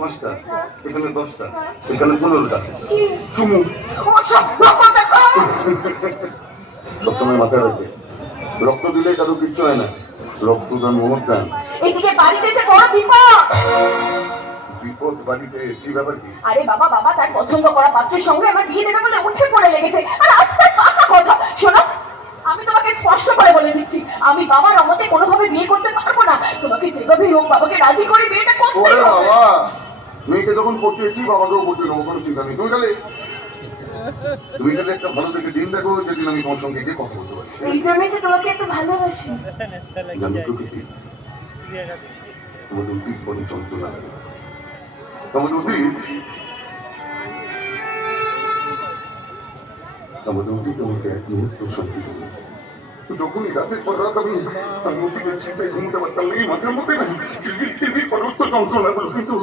5টা, এখানে 10টা, এখানে 15টা। চুমু সবসময় মাথায় রাখবে, রক্ত দিলে কারো কিচ্ছু হয় না, রক্তদান মহৎদান। এদিকে বাড়িতে যে বড় বিপদ। বিপদ বাড়িতে? কি ব্যাপার কি? আরে বাবা বাবা তার পছন্দ করা পাত্রের সঙ্গে আমার বিয়ে দেবে বলে উঠে পড়ে লেগেছে। আর আজকে পাকা কথা শোনো, আমি তোমাকে স্পষ্ট করে বলে দিচ্ছি, আমি বাবার অমতে কোনোভাবে বিয়ে করতে পারবো না। তোমাকে যেভাবে হোক বাবাকে রাজি করে বিয়েটা করতে ওরে হবে। বাবা, মেয়েকে যখন পটিয়েছি বাবাকেও পটিয়ে নেবো, কোনো চিন্তা নেই। তুমি তাহলে একটা ভালো দেখে দিন দেখো, যেদিন আমি তোমার সঙ্গে গিয়ে কথা বলতে পারি। এই জন্যই তো তোমাকে একটু ভালোবাসি। জানো প্রকৃতি, তোমাদের অতীত বড় যন্ত্রণা লাগে। আমাদের অতীত আমাকে এক মুহূর্ত শান্তি দেবে। যখনই রাতের পর রাত আমি অতীতের চিন্তায় ঘুমোতে পারতাম না, এই মাঝে মধ্যে না টিভি পরবর্তী যন্ত্রণাগুলো। কিন্তু